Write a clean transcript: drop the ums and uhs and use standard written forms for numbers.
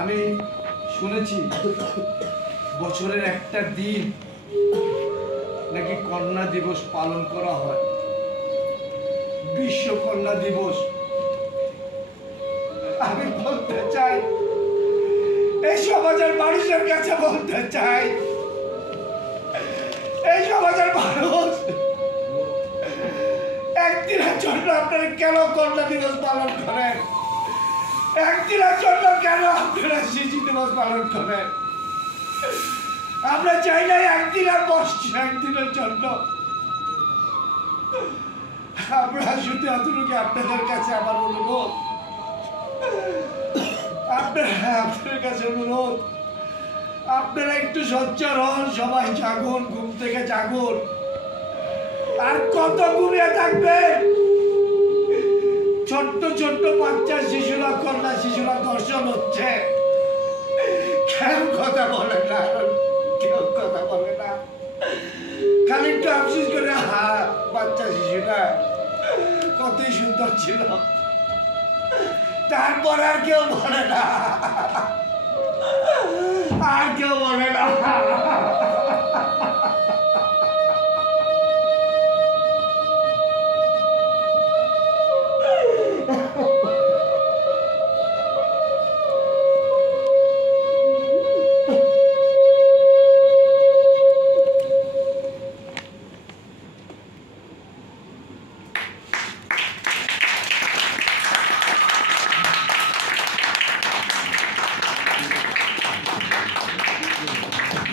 আমি শুনেছি বছরের একটা দিন নাকি কন্যা দিবস পালন করা হয়, বিশ্ব কন্যা দিবস। আমি বলতে চাই, এই সমাজের মানুষের কাছে বলতে চাই, এই সমাজের মানুষ একদিনের জন্য আপনারা কেন কন্যা দিবস পালন করেন? একদিনের জন্য কেন আপনারা শিশু দিবস পালন করেন? আমরা চাই না একদিনের বসছি, একদিনের জন্য। আমরা শুধু এতটুকু আপনাদের কাছে আমার অনুরোধ, আপনাদের কাছে অনুরোধ, আপনারা একটু সোচ্চার হন, সবাই জাগুন, ঘুম থেকে জাগুন। আর কত ঘুমিয়ে থাকবেন? ছোট্ট ছোট্ট বাচ্চা শিশুরা, কন্যা শিশুরা দর্শন হচ্ছে, কেউ কথা বলে না, কেউ কথা বলে না, খালি একটু আফসোস করে বাচ্চা শিশুরা কতই সুন্দর ছিল, তারপর আর কেউ বলে না, আর কেউ বলে না।